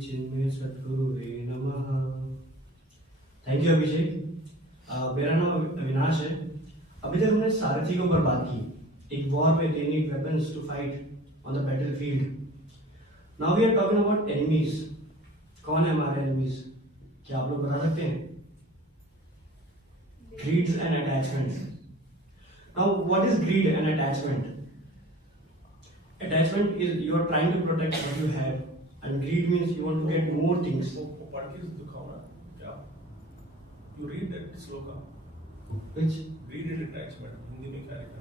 चिन्मय सद्गुरुवे नमः। Thank you अभिषेक। मेरा नाम अविनाश है। अभी तक हमने सारथी के ऊपर बात की, एक वॉर में they need weapons to fight on the battlefield. Now we are talking about enemies. कौन है हमारे एनिमीज? क्या आप लोग बता सकते हैं? Greeds and attachments. Now, what is greed and attachment? Attachment is you are trying to protect what you have, and greed means you want to get more things. What is the cover? Yeah. You read that sloka. Which? Greed and attachment. Hindi में क्या लिखा?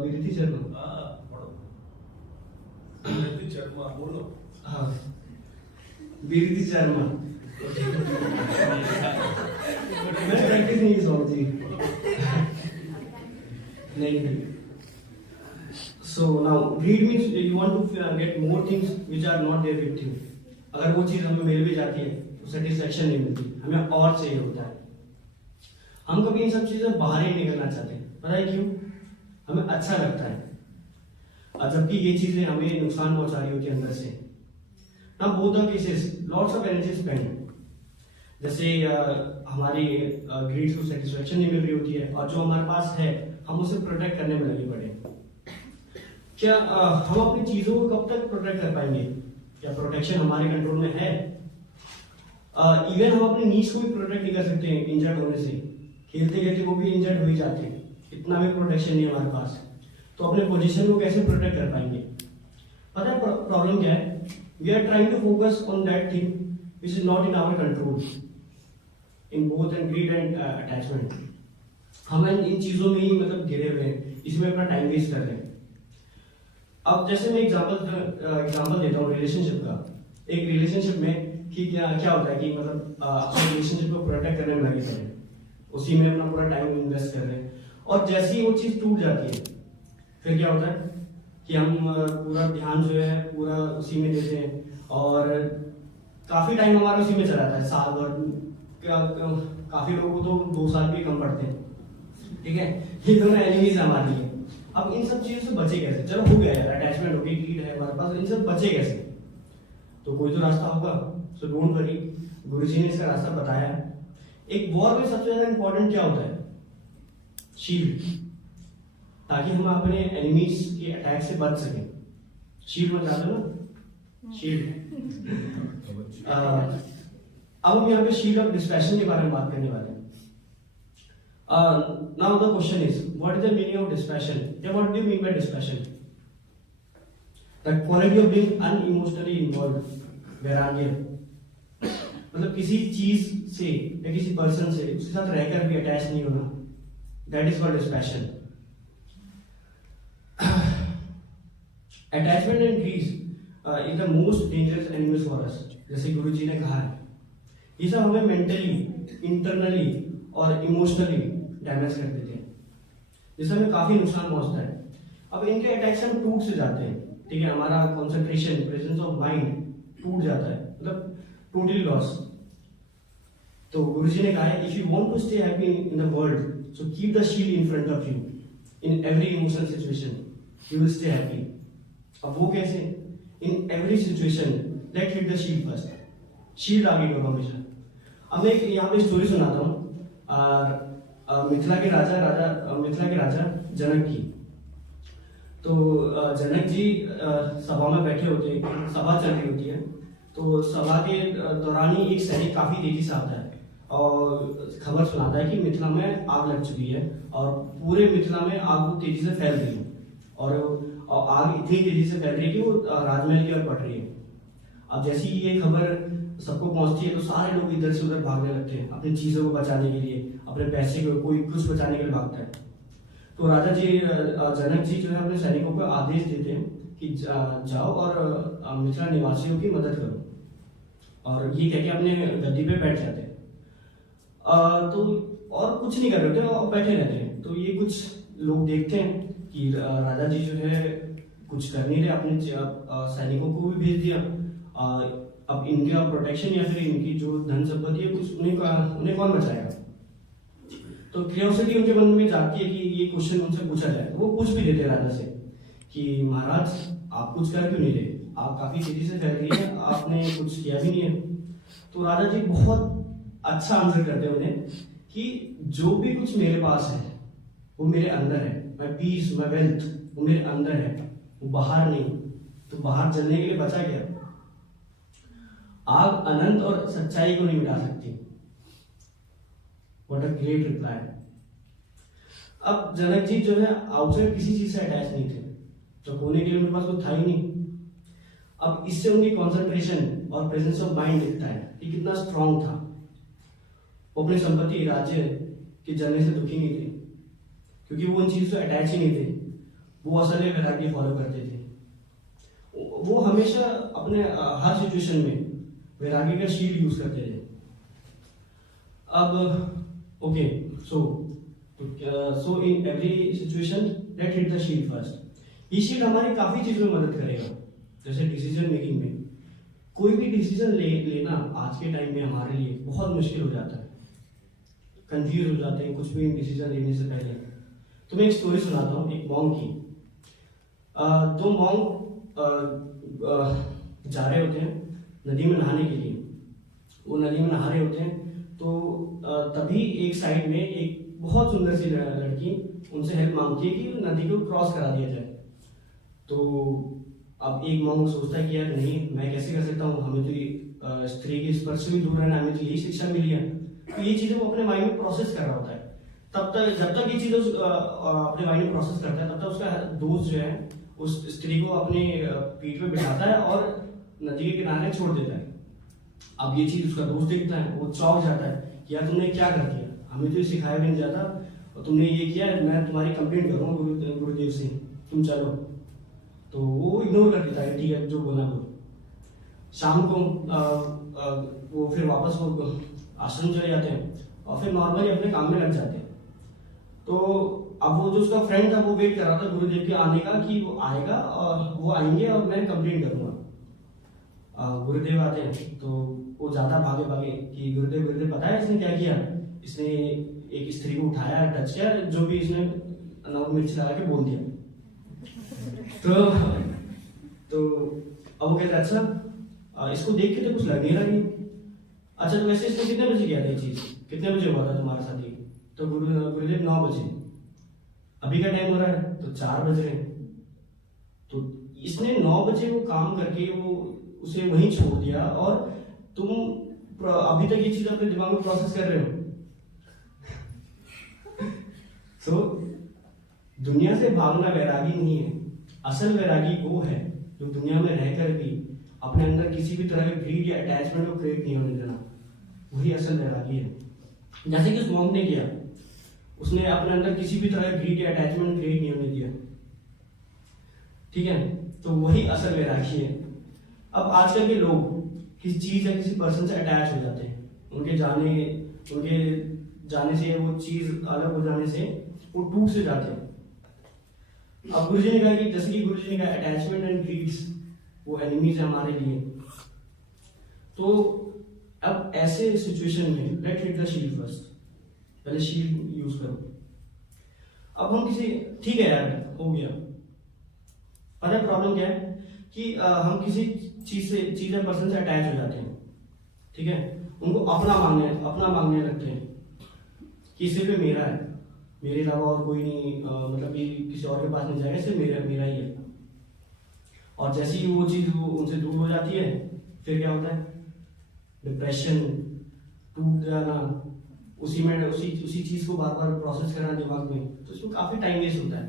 विरति शर्मा. हाँ, पढ़ो. विरति शर्मा बोलो. हाँ. विरति शर्मा. मैंने practice नहीं समझी. नहीं. So now greed means you want to get more things which are not there with you. अगर वो चीज हमें मिल भी जाती है तो सेटिस्फेक्शन नहीं मिलती, हमें और चाहिए होता है. हम कभी इन सब चीजों से बाहर ही निकलना चाहते हैं. पता है क्यों? हमें अच्छा लगता है, और जबकि ये चीजें हमें नुकसान पहुंचा रही होती है अंदर से. Now both the cases, lots of energy spent. जैसे हमारी ग्रीड को सेटिस्फेक्शन नहीं मिल रही होती है, और जो हमारे पास है हम उसे प्रोटेक्ट करने में लगे पड़े. क्या हम अपनी चीजों को कब तक प्रोटेक्ट कर पाएंगे? क्या प्रोटेक्शन हमारे कंट्रोल में है? इवन हम अपनी नीज को भी प्रोटेक्ट नहीं कर सकते हैं इंजर्ड होने से. खेलते खेलते वो भी इंजर्ड हो ही जाते हैं, इतना भी प्रोटेक्शन नहीं है हमारे पास. तो अपने पोजीशन को कैसे प्रोटेक्ट कर पाएंगे? पता है प्रॉब्लम क्या है? We are trying to focus on that thing which is not in our control, in both and greed and attachment. हम इन चीजों में ही मतलब घिरे हुए हैं, इसमें अपना टाइम वेस्ट कर रहे हैं. अब जैसे मैं एग्जांपल देता हूँ रिलेशनशिप का. एक रिलेशनशिप में कि क्या होता है कि मतलब अपने रिलेशनशिप को प्रोटेक्ट करने में लगे पड़े, उसी में अपना पूरा टाइम इन्वेस्ट कर रहे हैं, और जैसे ही वो चीज टूट जाती है फिर क्या होता है कि हम पूरा ध्यान जो है पूरा उसी में देते हैं, और काफी टाइम हमारा उसी में चला जाता है. साल भर, काफी लोगों को तो 2 साल भी कम पड़ते हैं. ठीक है, ये दोनों एनिमीज हमारे लिए. अब इन सब चीजों से बचे कैसे? चलो हो गया यार, अटैचमेंट हो गई, ग्रीड है हमारे पास, इन सब बचे कैसे? तो कोई तो रास्ता होगा. सो डोंट वरी, गुरुजी ने इसका रास्ता बताया. एक वॉर में सबसे ज्यादा इंपॉर्टेंट क्या होता है? शील्ड, ताकि हम अपने एनिमीज के अटैक से बच सकें. शील्ड में जाते ना, शील्ड. अब हम यहाँ पे शील्ड ऑफ डिस्पैशन के बारे में बात करने वाले हैं. Now the question is, what is the meaning of dispassion? Yeah, what do you mean by dispassion? The quality of being unemotionally involved, वैराग्य. मतलब किसी चीज से या किसी पर्सन से उसके साथ रहकर भी अटैच नहीं होना. That is called dispassion. Attachment and greed is the most dangerous enemies for us. जैसे गुरुजी ने कहा है, ये सब हमें मेंटली, इंटरनली और इमोशनली डैमेज कर देते हैं, जिससे हमें काफी नुकसान पहुंचता है. अब इनके अटैक से हम टूट से जाते हैं. ठीक है, हमारा कंसंट्रेशन, प्रेजेंस ऑफ माइंड टूट जाता है, मतलब टोटली लॉस. तो गुरुजी ने कहा है, if you want to stay happy in the world, so keep the shield in front of you in every emotional situation, you will stay happy. अब वो कैसे? In every situation let hit the shield first. Shield आगे करो हमेशा. अब मैं यहाँ पे स्टोरी सुनाता हूँ मिथिला के राजा जनक की. तो जनक जी सभा में बैठे होते हैं, सभा चल रही होती है. तो सभा के दौरान ही एक सैनिक काफी तेजी से आता है और खबर सुनाता है कि मिथिला में आग लग चुकी है, और पूरे मिथिला में आग तेजी से फैल रही है, और आग इतनी तेजी से फैल रही है कि वो राजमहल की ओर बढ़ रही है. अब जैसी ये खबर सबको पहुंचती है तो सारे लोग इधर से उधर भागने लगते हैं अपनी चीजों को बचाने के लिए, अपने पैसे को, कोई कुछ बचाने के लिए भागता है. तो राजा जी जनक जी जो है अपने सैनिकों को आदेश देते हैं कि जाओ और मिथिला निवासियों की मदद करो, और ये कह के अपने गद्दी पे बैठ जाते हैं. तो और कुछ नहीं कर रहे होते और बैठे रहते हैं. तो ये कुछ लोग देखते हैं कि राजा जी जो है कुछ कर नहीं रहे, अपने सैनिकों को भी भेज दिया. अब इनका प्रोटेक्शन या फिर इनकी जो धन संपत्ति है कुछ उन्हें कौन बचाएगा? तो क्यूरियोसिटी उनके मन में जाती है कि ये क्वेश्चन उनसे पूछा जाए. वो पूछ भी देते राजा से कि महाराज आप कुछ कर क्यों नहीं रहे, आप काफी तेजी से फैल रही है, आपने कुछ किया भी नहीं है। तो राजा जी बहुत अच्छा आंसर करते हैं उन्हें कि जो भी कुछ मेरे पास है वो मेरे अंदर है। माई पीस, माई वेल्थ, वो मेरे अंदर है, वो बाहर नहीं। तो बाहर जलने के लिए बचा क्या? आग अनंत और सच्चाई को नहीं मिटा सकती। What a great reply. अब जनक जी जो है आउटसाइड किसी चीज से अटैच नहीं थे, तो होने के लिए उनके पास कुछ था ही नहीं। अब इससे उनकी कंसंट्रेशन और प्रेजेंस ऑफ माइंड दिखता है कि कितना स्ट्रांग था। वो अपनी संपत्ति, राज्य के जलने से दुखी नहीं थे, क्योंकि वो उन चीजों से अटैच ही नहीं थे। वो असल में वैराग्य फॉलो करते थे। वो हमेशा अपने हर सिचुएशन में वैराग्य का शील्ड यूज करते थे। अब okay, so in every situation let hit the shield first. ये शील्ड हमारी काफी चीजों में मदद करेगा, जैसे डिसीजन मेकिंग में। कोई भी डिसीजन लेना आज के टाइम में हमारे लिए बहुत मुश्किल हो जाता है, कंफ्यूज हो जाते हैं कुछ भी डिसीजन लेने से पहले। तो मैं एक स्टोरी सुनाता हूँ एक मॉन्क की। दो मॉन्क जा रहे होते हैं नदी में नहाने के लिए। वो नदी में नहा रहे होते हैं, तो तभी एक साइड में एक बहुत सुंदर सी लड़की उनसे हेल्प मांगती है कि नदी को क्रॉस करा दिया जाए। तो अब एक मॉन्क सोचता है कि यार नहीं, मैं कैसे कर सकता हूँ, हमें तो स्त्री के स्पर्श से भी दूर रहना, हमें तो यही शिक्षा मिली है। तो ये चीजें वो अपने माइंड में प्रोसेस कर रहा होता है। तब तक जब तक ये चीज अपने माइंड में प्रोसेस करता है, तब तक उसका दोस्त जो है उस स्त्री को अपने पीठ पे बिठाता है और नदी के किनारे छोड़ देता है। अब ये चीज उसका दोस्त देखता है, वो चौंक जाता है कि यार तुमने क्या कर दिया, हमें तो ये सिखाया भी नहीं जाता और तुमने ये किया, मैं तुम्हारी कंप्लेंट करूंगा गुरुदेव से, तुम चलो। तो वो इग्नोर कर देता है, ठीक है जो बोला वो। शाम को वो फिर वापस वो आश्रम चले जाते हैं और फिर नॉर्मली अपने काम में लग जाते हैं। तो अब वो जो उसका फ्रेंड था वो वेट कर रहा था गुरुदेव के आने का, कि वो आएगा और वो आएंगे और मैं कंप्लेंट करूंगा। गुरुदेव आते हैं तो वो ज्यादा भागे भागे कि गुरुदेव गुरुदेव पता है इसने क्या किया, इसने एक स्त्री को उठाया, टच किया, जो भी इसने नमक मिर्च लगा के बोल दिया। तो अब वो कहते हैं अच्छा इसको देख के तो कुछ लग नहीं रहा है। अच्छा तो वैसे इसने कितने बजे किया था ये चीज, कितने बजे हुआ था तुम्हारे साथ ये? तो गुरुदेव 9 बजे। अभी का टाइम हो रहा है तो 4 बज रहे हैं। तो इसने 9 बजे वो काम करके वो उसे वहीं छोड़ दिया और तुम अभी तक ये चीज अपने दिमाग में प्रोसेस कर रहे हो। तो दुनिया से भागना वैरागी नहीं है। असल वैरागी वो है जो दुनिया में रहकर भी अपने अंदर किसी भी तरह के ग्रीड या अटैचमेंट को क्रिएट नहीं होने देना, वही असल वैरागी है। जैसे कि उस मॉन्क ने किया, उसने अपने अंदर किसी भी तरह का ग्रीड या अटैचमेंट क्रिएट नहीं होने दिया, ठीक है। तो वही असल वैरागी है। अब आजकल के लोग किसी चीज या किसी पर्सन से अटैच हो जाते हैं, उनके जाने से वो चीज अलग हो जाने से वो टूट से जाते हैं। अब गुरुजी ने कहा कि जैसे कि गुरुजी ने कहा अटैचमेंट एंड ग्रीड्स वो एनिमीज है हमारे लिए। तो अब ऐसे सिचुएशन में let hit the shield first, पहले शील्ड यूज करो। अब हम किसी, ठीक है यार हो गया, पता प्रॉब्लम क्या है कि हम किसी चीज या पर्सन से अटैच हो जाते हैं, ठीक है, उनको अपना मांगने लगते हैं कि सिर्फ मेरा है, मेरे अलावा और कोई नहीं, मतलब ये किसी और के पास नहीं जाएगा, सिर्फ मेरा ही है। और जैसे ही वो चीज उनसे दूर हो जाती है फिर क्या होता है, डिप्रेशन, टूट जाना, उसी चीज को बार बार प्रोसेस करना दिमाग में, तो इसमें काफी टाइम वेस्ट होता है।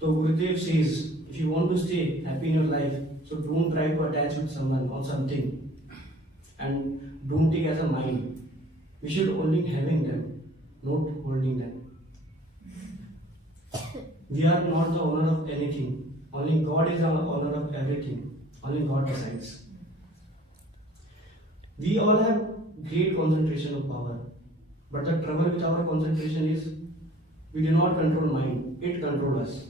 तो गुरुदेव says if you want to stay happy in your life, so don't try to attach with someone or something and don't take as a mind. We should only having them, not holding them. We are not the owner of anything, only God is the owner of everything, only God decides. We all have great concentration of power, but the trouble with our concentration is we do not control mind, it controls us.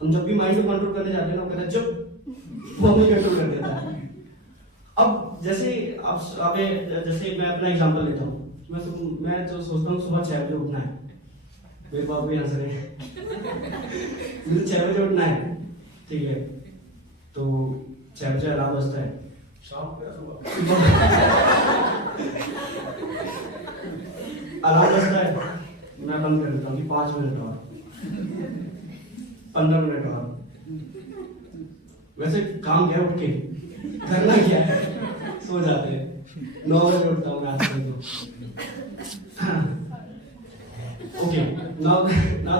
हम जब भी mind को control करने जाते हैं ना, कहते हैं चुप, वो हमें कंट्रोल कर देता है। अब जैसे मैं अपना एग्जांपल लेता हूँ, मैं जो सोचता हूँ सुबह 6 बजे उठना है, मेरे पापा भी आंसर है मुझे 6 बजे उठना है, ठीक है। तो 6 बजे अलार्म बजता है, शाम को या सुबह? अलार्म बजता है, मैं बंद कर देता हूँ कि 5 मिनट और, 15 मिनट और। वैसे काम क्या है, उठ के करना क्या है, सो जाते हैं। 9 बजे उठता हूँ मैं आजकल तो। Okay, now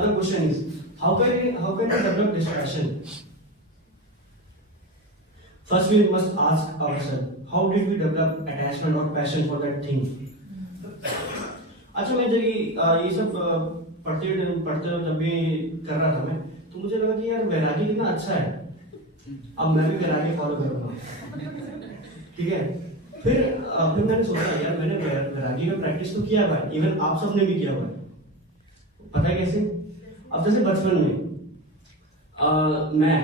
the question is, how can we develop this passion? First, we must ask ourselves, how did we develop attachment or passion for that thing? अच्छा, मैं जब ये सब पढ़ते जब भी कर रहा था मैं, तो मुझे लगा कि यार वैरागी कितना अच्छा है, अब मैं भी वैरागी फॉलो करूंगा। ठीक है, फिर मैंने सोचा यार मैंने वैरागी का प्रैक्टिस तो किया हुआ है, इवन आप सबने भी किया हुआ है। पता है कैसे? अब जैसे बचपन में मैं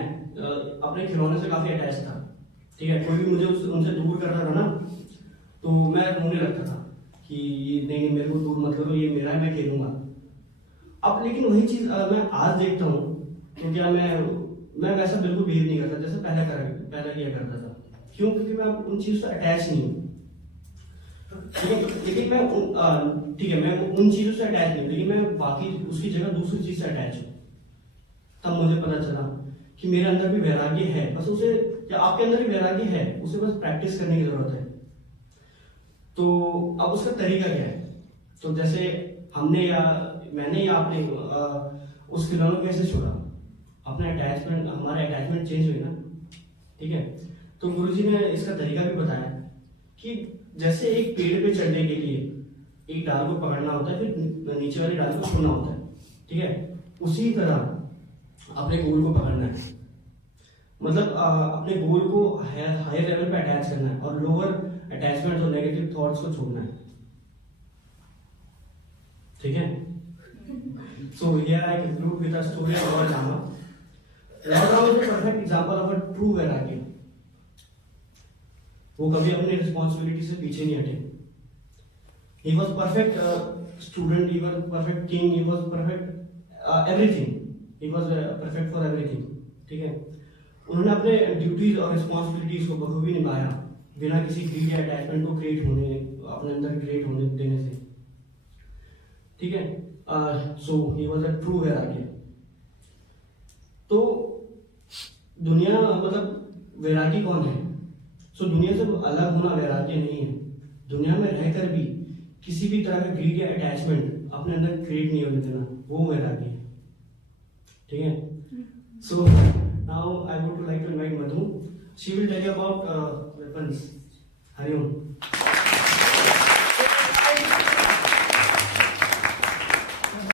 अपने खिलौने से काफी अटैच था। ठीक है, कोई भी मुझे उनसे दूर कर रहा था ना, तो मैं रोने लगता था कि नहीं मेरे को दूर मत करो, ये मेरा है, मैं खेलूंगा। अब लेकिन वही चीज मैं आज देखता हूँ तो क्या मैं वैसा बिल्कुल बिहेव नहीं करता जैसे पहले किया करता था। क्यों? क्योंकि मैं अब उन चीजों से अटैच नहीं हूँ। ठीक है, लेकिन मैं उन चीजों से अटैच नहीं हूँ, लेकिन मैं बाकी उसकी जगह दूसरी चीज से अटैच हूँ। तब मुझे पता चला कि मेरे अंदर भी वैराग्य है, बस उसे, या आपके अंदर भी वैराग्य है, उसे बस प्रैक्टिस करने की जरूरत है। तो अब उसका तरीका क्या है? तो जैसे मैंने या आपने उस खिलौने को कैसे छोड़ा, हमारे अटैचमेंट चेंज हुई ना। ठीक है, तो गुरुजी ने इसका तरीका भी बताया कि जैसे एक पेड़ पे चढ़ने के लिए एक डाल को पकड़ना होता है, फिर नीचे वाली डाल को छूना होता है। ठीक है, उसी तरह अपने गोल को पकड़ना है, मतलब अपने गोल को हायर लेवल पे अटैच करना है और लोअर अटैचमेंट और नेगेटिव थॉट्स को छोड़ना है। ठीक है, so here I conclude with a story of Lord Rama. Lord Rama is a perfect example of a true वैराग्य। वो कभी अपनी रिस्पॉन्सिबिलिटी से पीछे नहीं हटे। He was perfect student, he was perfect king, he was perfect everything. He was perfect for everything. ठीक है, उन्होंने अपने ड्यूटीज और रिस्पॉन्सिबिलिटीज को बखूबी निभाया बिना किसी ग्रीड या अटैचमेंट को अपने अंदर क्रिएट होने देने से। ठीक है, सो ही वाज अ ट्रू वैराग्य। तो दुनिया, मतलब वैरागी कौन है? सो दुनिया से अलग होना वैराग्य नहीं है। दुनिया में रहकर भी किसी भी तरह का ग्रीड या अटैचमेंट अपने अंदर क्रिएट नहीं होने देना, वो वैराग्य है। ठीक है, so now I would like to invite Madhu, she will tell you about weapons. Hariom.